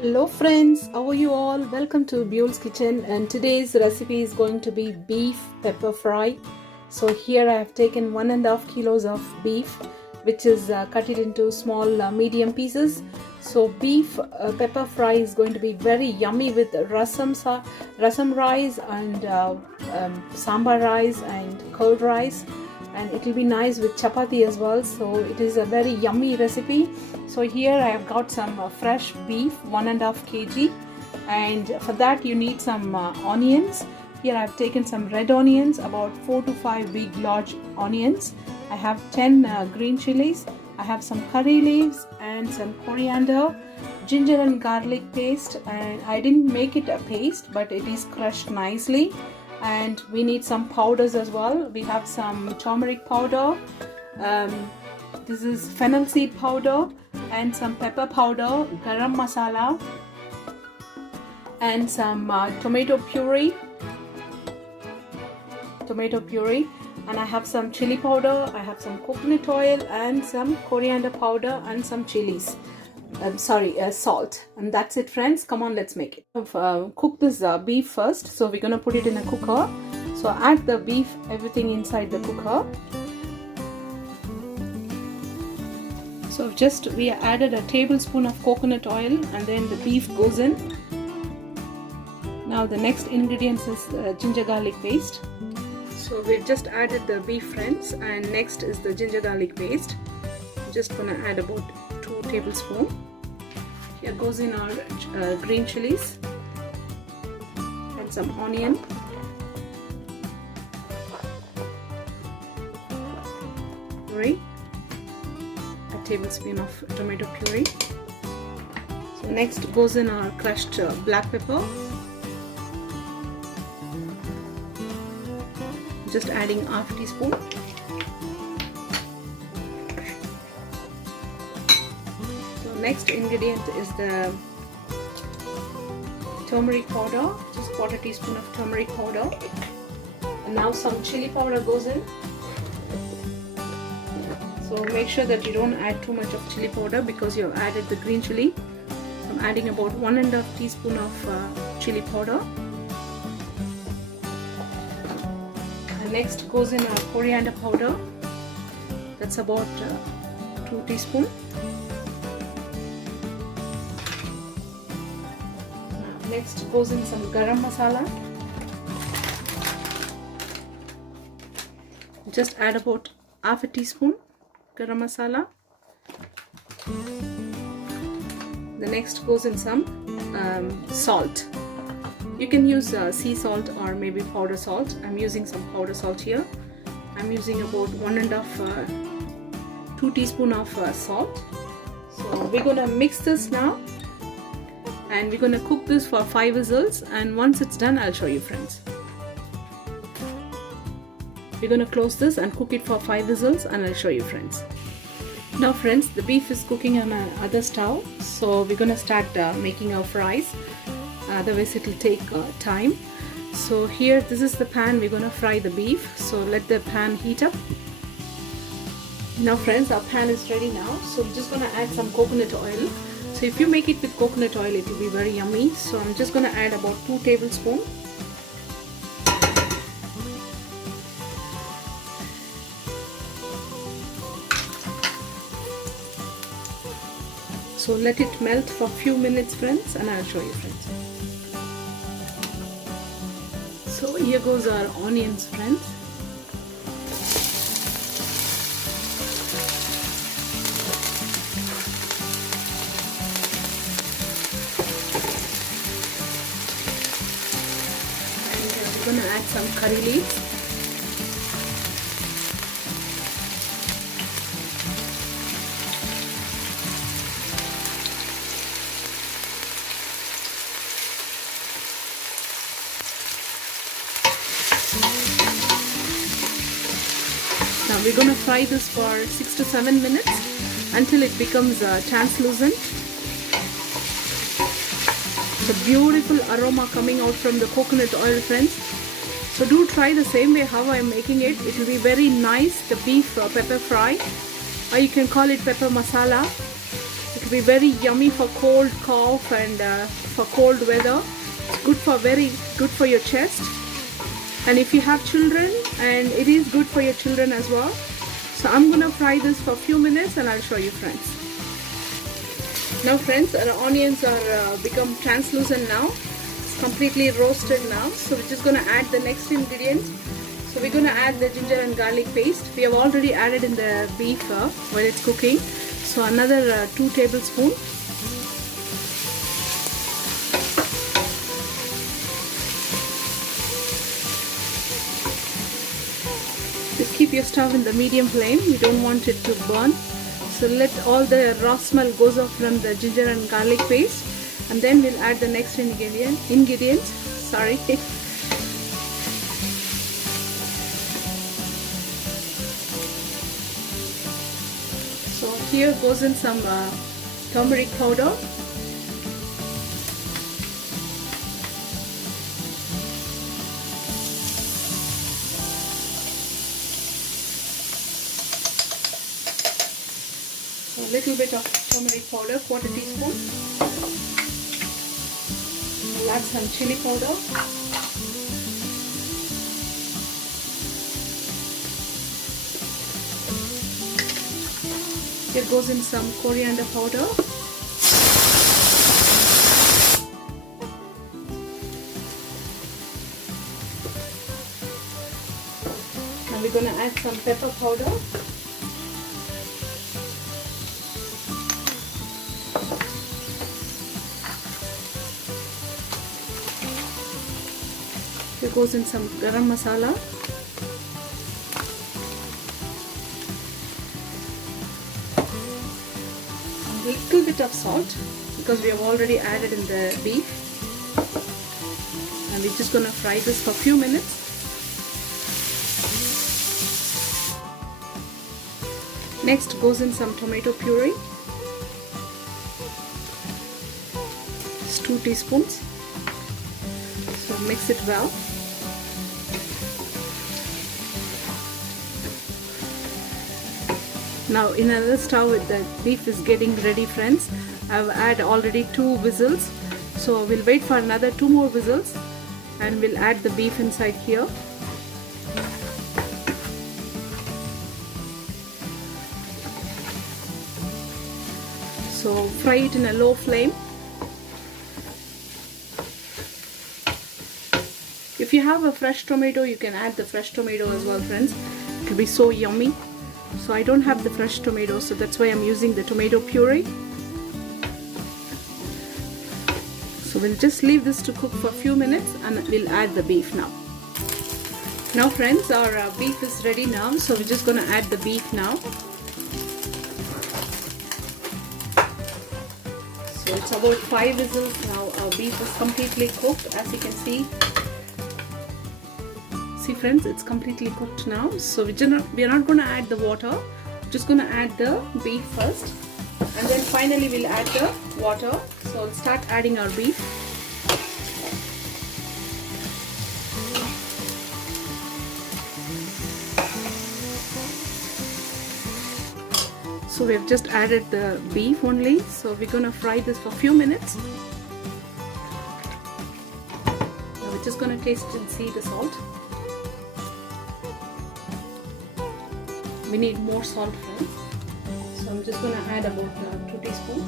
Hello friends, how are you all? Welcome to Buell's Kitchen, and today's recipe is going to be beef pepper fry. So here I have taken 1.5 kilos of beef, which is cut it into small medium pieces. So beef pepper fry is going to be very yummy with rasam rice and sambar rice and curd rice, and it will be nice with chapati as well. So it is a very yummy recipe. So here I have got some fresh beef, 1.5 kg, and for that you need some onions. Here I have taken some red onions, about 4 to 5 big large onions. I have 10 green chilies. I have some curry leaves and some coriander, ginger and garlic paste, and I didn't make it a paste but it is crushed nicely. And we need some powders as well. We have some turmeric powder, this is fennel seed powder, and some pepper powder, garam masala, and some tomato puree, and I have some chili powder, I have some coconut oil and some coriander powder and some chilies. Salt, and that's it friends. Come on, let's make it. Cook this beef first. So we're gonna put it in a cooker. So add the beef, everything inside the cooker. So we added a tablespoon of coconut oil, and then the beef goes in. Now the next ingredient is ginger garlic paste. So we've just added the beef friends, and next is the ginger garlic paste. I'm just gonna add about 2 tablespoons. Here goes in our green chilies and some onion, puree, a tablespoon of tomato puree. So next goes in our crushed black pepper. Just adding half teaspoon. Next ingredient is the turmeric powder, just 1/4 teaspoon of turmeric powder, and now some chili powder goes in. So make sure that you don't add too much of chili powder because you have added the green chili. So I'm adding about 1.5 teaspoon of chili powder. And next goes in our coriander powder, that's about 2 teaspoons. Next goes in some garam masala. Just add about half a teaspoon garam masala. The next goes in some salt. You can use sea salt or maybe powder salt. I'm using some powder salt here. I'm using about 2 teaspoon of salt. So we're gonna mix this now, and we're going to cook this for 5 whistles, and once it's done I'll show you friends. We're going to close this and cook it for 5 whistles, and I'll show you friends. Now friends, the beef is cooking on another stove, so we're going to start making our fries, otherwise it will take time. So here, this is the pan we're going to fry the beef, so let the pan heat up. Now friends, our pan is ready now, so I'm just going to add some coconut oil. So if you make it with coconut oil, it will be very yummy. So I'm just going to add about 2 tablespoons. So let it melt for a few minutes friends, and I'll show you friends. So here goes our onions friends. I'm going to add some curry leaves. Now we're going to fry this for 6 to 7 minutes until it becomes translucent. It's a beautiful aroma coming out from the coconut oil friends. So do try the same way how I'm making it. It will be very nice, the beef pepper fry, or you can call it pepper masala. It will be very yummy for cold, cough, and for cold weather. It's good for very good for your chest. And if you have children, and it is good for your children as well. So I'm gonna fry this for a few minutes and I'll show you, friends. Now friends, our onions are become translucent now. It's completely roasted now. So we're just gonna add the next ingredient. So we're gonna add the ginger and garlic paste. We have already added in the beef while it's cooking. So another 2 tablespoons. Just keep your stove in the medium flame. You don't want it to burn. So let all the raw smell goes off from the ginger and garlic paste, and then we'll add the next ingredient. Sorry. So here goes in some turmeric powder. A little bit of turmeric powder, 1/4 teaspoon. We'll add some chili powder. Here goes in some coriander powder. Now we're going to add some pepper powder. Here goes in some garam masala. A little bit of salt because we have already added in the beef. And we're just going to fry this for a few minutes. Next goes in some tomato puree. It's 2 teaspoons. So mix it well. Now in another stove, the beef is getting ready, friends. I've added already 2 whistles. So we'll wait for another 2 more whistles and we'll add the beef inside here. So fry it in a low flame. If you have a fresh tomato, you can add the fresh tomato as well, friends. It will be so yummy. So I don't have the fresh tomato, so that's why I'm using the tomato puree. So we'll just leave this to cook for a few minutes and we'll add the beef now. Now friends, our beef is ready now, so we're just going to add the beef now. So it's about 5 whistles now. Our beef is completely cooked, as you can see. See friends, it's completely cooked now. So we're not going to add the water. We're just going to add the beef first, and then finally we'll add the water. So we'll start adding our beef. So we've just added the beef only. So we're going to fry this for a few minutes. Now we're just going to taste and see the salt. We need more salt, friends. So I'm just going to add about 2 teaspoons.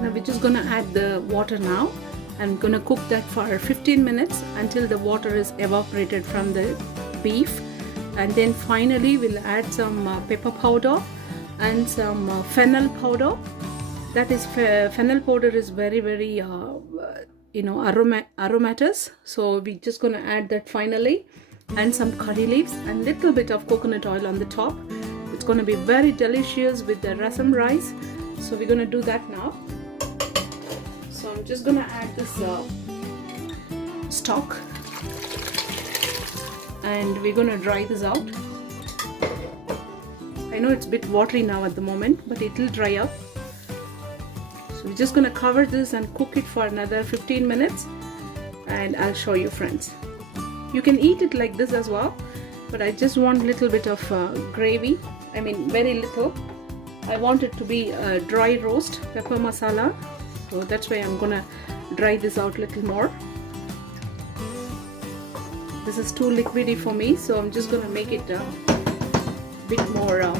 Now we're just going to add the water now. I'm going to cook that for 15 minutes until the water is evaporated from the beef. And then finally we'll add some pepper powder and some fennel powder. That is, fennel powder is very aromatous. So we're just going to add that finally, and some curry leaves and little bit of coconut oil on the top. It's going to be very delicious with the rasam rice. So we're going to do that now. So I'm just going to add this stock, and we're going to dry this out. I know it's a bit watery now at the moment, but it will dry up. So we're just going to cover this and cook it for another 15 minutes. and I'll show you, friends. You can eat it like this as well, but I just want a little bit of gravy. I mean very little. I want it to be a dry roast pepper masala, so that's why I'm gonna dry this out a little more. This is too liquidy for me, so I'm just gonna make it a bit more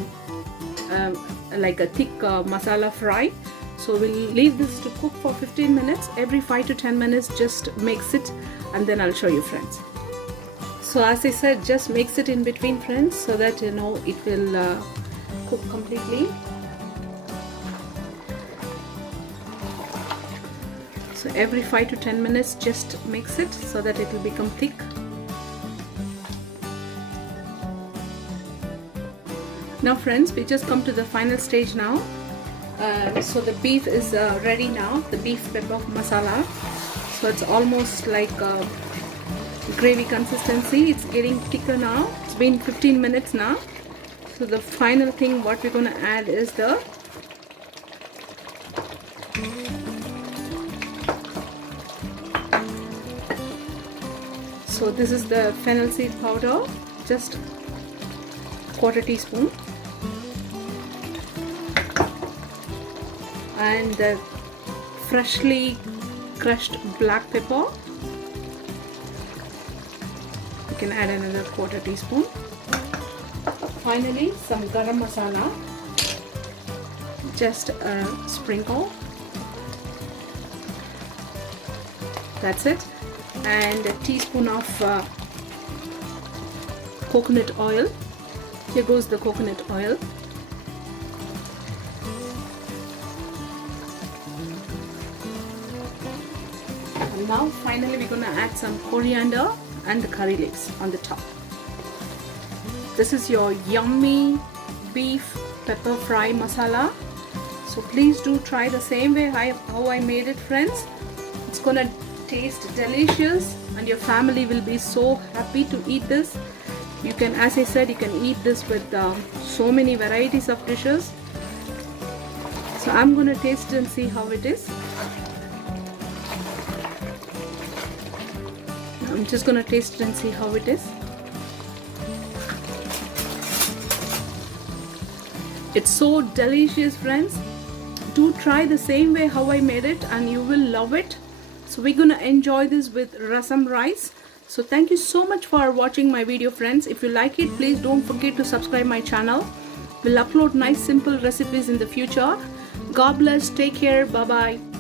like a thick masala fry. So we'll leave this to cook for 15 minutes. Every 5 to 10 minutes just mix it, and then I'll show you, friends. So as I said, just mix it in between, friends, so that you know it will cook completely. So every 5 to 10 minutes just mix it so that it will become thick. Now friends, we just come to the final stage now. So the beef is ready now, the beef pepper masala. So it's almost like gravy consistency. It's getting thicker now. It's been 15 minutes now. So the final thing what we're going to add is the so this is the fennel seed powder, just 1/4 teaspoon, and the freshly crushed black pepper. You can add another 1/4 teaspoon. Finally, some garam masala, just a sprinkle. That's it. And a teaspoon of coconut oil. Here goes the coconut oil. And now finally we're going to add some coriander and the curry leaves on the top. This is your yummy beef pepper fry masala. So please do try the same way how I made it, friends. It's gonna taste delicious and your family will be so happy to eat this. You can, as I said, you can eat this with so many varieties of dishes. So I'm gonna taste it and see how it is. I'm just gonna taste it and see how it is. It's so delicious, friends. Do try the same way how I made it and you will love it. So we're gonna enjoy this with rasam rice. So thank you so much for watching my video, friends. If you like it, please don't forget to subscribe my channel. We'll upload nice simple recipes in the future. God bless. Take care. Bye bye.